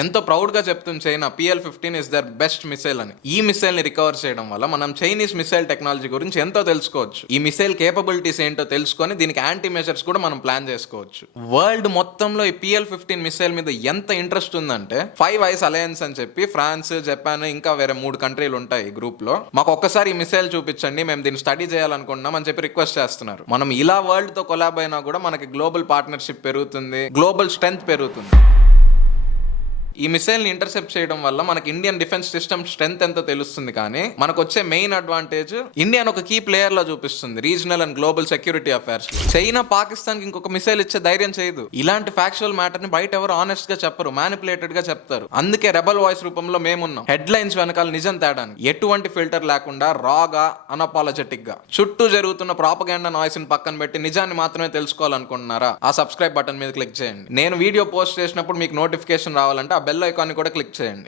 ఎంతో ప్రౌడ్గా చెప్తుంది China PL-15 is there best missile అని. ఈ మిసైల్ని రికవర్ చేయడం వల్ల మనం చైనీస్ మిసైల్ టెక్నాలజీ గురించి ఎంతో తెలుసుకోవచ్చు. ఈ మిసైల్ కేపబిలిటీస్ ఏంటో తెలుసుకొని దీనికి యాంటీ మెజర్స్ కూడా మనం ప్లాన్ చేసుకోవచ్చు. వరల్డ్ మొత్తంలో ఈ PL-15 మిసైల్ మీద ఎంత ఇంట్రెస్ట్ ఉందంటే 5 ఐస్ అలయన్స్ అని చెప్పి ఫ్రాన్స్, జపాన్ ఇంకా వేరే 3 కంట్రీలు ఉంటాయి ఈ గ్రూప్ లో. మాకు ఒక్కసారి ఈ మిసైల్ చూపించండి, మేము దీన్ని స్టడీ చేయాలనుకుంటున్నాం అని చెప్పి రిక్వెస్ట్ చేస్తున్నారు. మనం ఇలా వరల్డ్ తో కొలాబ్ అయినా కూడా మనకి గ్లోబల్ పార్ట్నర్షిప్ పెరుగుతుంది, గ్లోబల్ స్ట్రెంగ్త్ పెరుగుతుంది. ఈ మిసైల్ ని ఇంటర్సెప్ట్ చేయడం వల్ల మనకి ఇండియన్ డిఫెన్స్ సిస్టమ్ స్ట్రెంత్ ఎంతో తెలుస్తుంది. కానీ మనకు వచ్చే మెయిన్ అడ్వాంటేజ్ ఇండియాను ఒక కీ ప్లేయర్ లా చూపిస్తుంది regional and global security affairs. China Pakistan కి ఇంకొక మిసైల్ ఇచ్చే ధైర్యం చేయదు. ఇలాంటి ఫ్యాక్చువల్ మ్యాటర్ ని బయట ఎవరు ఆనెస్ట్ గా చెప్పరు, మ్యానిపులేటెడ్ గా చెప్తారు. అందుకే రెబల్ వాయిస్ రూపంలో మేమున్నాం. హెడ్ లైన్స్ వెనకాల నిజం తేడానికి ఎటువంటి ఫిల్టర్ లేకుండా రాగా అన్అపాలజెటిక్ గా చుట్టూ జరుగుతున్న ప్రాపగాండా నాయిస్ ని పక్కన పెట్టి నిజాన్ని మాత్రమే తెలుసుకోవాలనుకుంటున్నారా? ఆ సబ్స్క్రైబ్ బటన్ మీద క్లిక్ చేయండి. నేను వీడియో పోస్ట్ చేసినప్పుడు మీకు నోటిఫికేషన్ రావాలంటే బెల్ ఐకాన్ ని కూడా క్లిక్ చేయండి.